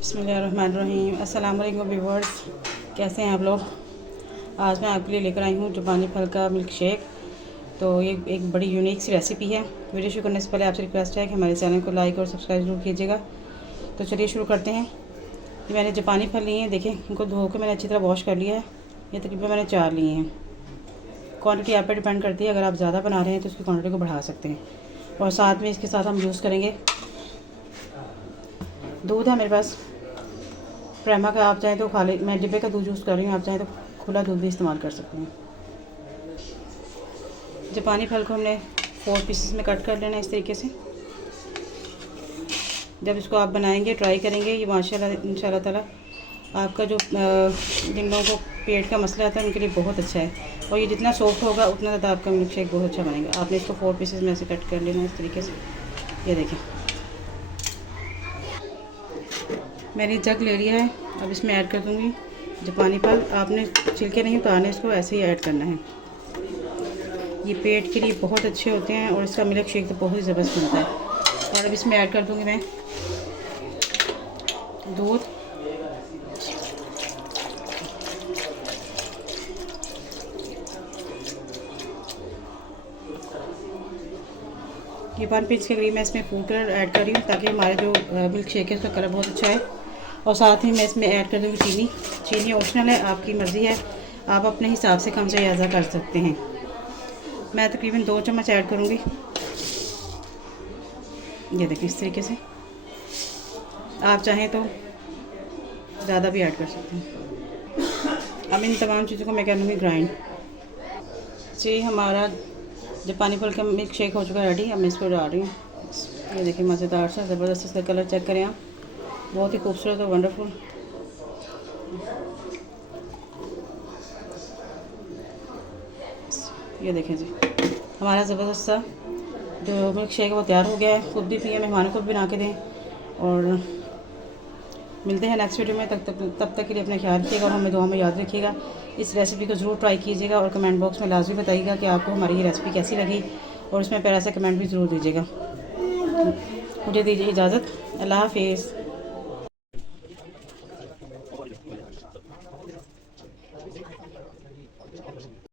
बिस्मिल्लाहिर्रहमानिर्रहीम। अस्सलाम वालेकुम व्यूअर्स, कैसे हैं आप लोग। आज मैं आपके लिए लेकर आई हूँ जापानी फल का मिल्क शेक। तो ये एक बड़ी यूनिक सी रेसिपी है। वीडियो शुरू करने से पहले आपसे रिक्वेस्ट है कि हमारे चैनल को लाइक और सब्सक्राइब जरूर कीजिएगा। तो चलिए शुरू करते हैं। ये मैंने जापानी फल लिए हैं, देखें इनको धो के मैंने अच्छी तरह वॉश कर लिया है। ये तकरीबन मैंने 4 लिए हैं। क्वांटिटी आप पर डिपेंड करती है, अगर आप ज़्यादा बना रहे हैं तो उसकी क्वांटिटी को बढ़ा सकते हैं। और साथ में इसके साथ हम यूज़ करेंगे दूध है मेरे पास प्रेमा का, आप चाहें तो खाली, मैं डिब्बे का दूध यूज़ कर रही हूँ, आप चाहें तो खुला दूध भी इस्तेमाल कर सकते हैं। जापानी फल को हमने 4 पीसेस में कट कर लेना है इस तरीके से। जब इसको आप बनाएंगे, ट्राई करेंगे, ये माशाल्लाह इंशाल्लाह ताला आपका जो जिन लोगों को पेट का मसला आता है उनके लिए बहुत अच्छा है। और ये जितना सॉफ्ट होगा उतना ज़्यादा आपका मिल्क शेक बहुत अच्छा बनेगा। आपने इसको 4 पीसेस में ऐसे कट कर लेना है इस तरीके से। ये देखें मैंने जग ले लिया है। अब इसमें ऐड कर दूँगी जापानी फल। आपने छिलके नहीं उतारने, इसको ऐसे ही ऐड करना है। ये पेट के लिए बहुत अच्छे होते हैं और इसका मिल्क शेक तो बहुत ही ज़बरदस्त बनता है। और अब इसमें ऐड कर दूँगी मैं दूध। ये 1 पिंच के करीब मैं इसमें फूड कलर ऐड कर रही हूँ ताकि हमारे जो मिल्क शेक है उसका कलर बहुत अच्छा है। और साथ ही मैं इसमें ऐड कर दूँगी चीनी। चीनी ऑप्शनल है, आपकी मर्ज़ी है, आप अपने हिसाब से कम से ज़्यादा कर सकते हैं। मैं तकरीबन 2 चम्मच ऐड करूँगी। ये देखिए इस तरीके से, आप चाहें तो ज़्यादा भी ऐड कर सकते हैं। अब इन तमाम चीज़ों को मैं कर लूँगी ग्राइंड। जी हमारा जापानी फल का मिल्क शेक हो चुका है रेडी। अब मैं इसको डाल रही हूँ। ये देखिए मज़ेदार सा ज़बरदस्त इसका कलर चेक करें आप, बहुत ही खूबसूरत और वंडरफुल। ये देखें जी हमारा ज़बरदस्त सा जो मिल्क शेक है वो तैयार हो गया है। खुद भी पिए, मेहमानों को भी बना के दें। और मिलते हैं नेक्स्ट वीडियो में। तब तक के लिए अपना ख्याल रखिएगा और हमें दुआ में याद रखिएगा। इस रेसिपी को ज़रूर ट्राई कीजिएगा और कमेंट बॉक्स में लाजमी बताइएगा कि आपको हमारी ये रेसिपी कैसी लगी। और उसमें प्यारा सा कमेंट भी ज़रूर दीजिएगा। मुझे दीजिए इजाज़त। अल्लाह हाफिज़।